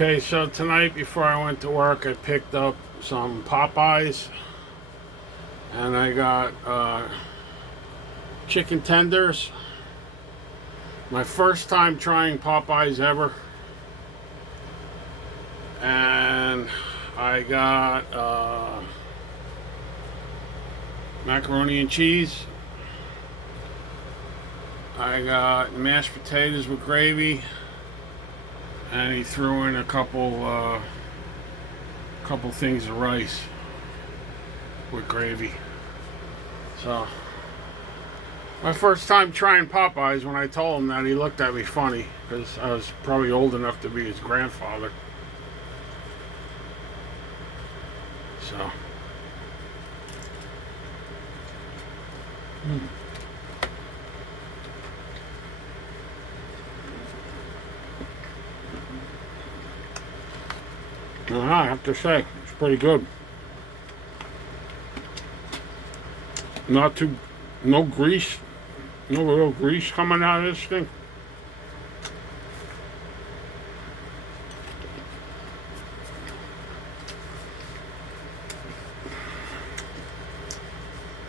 Okay, so tonight before I went to work, I picked up some Popeyes, and I got chicken tenders. My first time trying Popeyes ever. And I got macaroni and cheese. I got mashed potatoes with gravy. And he threw in a couple things of rice with gravy. So, my first time trying Popeyes. When I told him that, he looked at me funny because I was probably old enough to be his grandfather. So, I have to say, it's pretty good. No grease, no real grease coming out of this thing.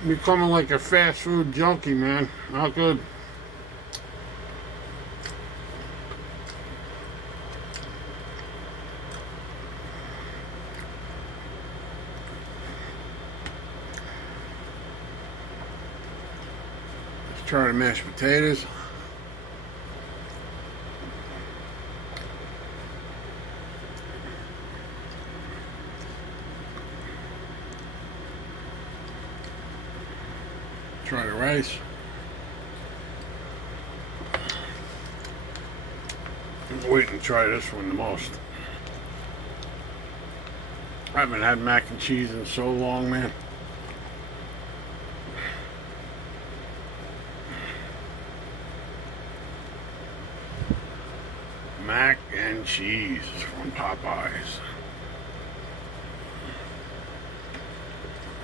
Becoming like a fast food junkie, man. Not good. Let's try the mashed potatoes. Try the rice. I'm waiting to try this one the most. I haven't had mac and cheese in so long, man. Mac and cheese from Popeyes.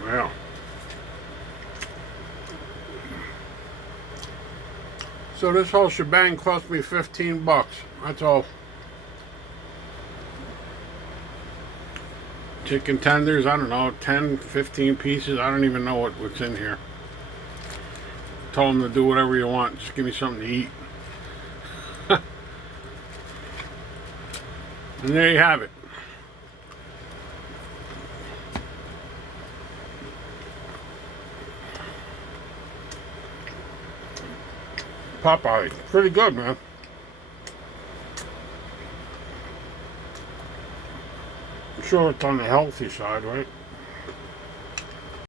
Well. So this whole shebang cost me $15. That's all. Chicken tenders, I don't know, 10, 15 pieces. I don't even know what's in here. Told them to do whatever you want. Just give me something to eat. And there you have it. Popeye, pretty good, man. I'm sure it's on the healthy side, right?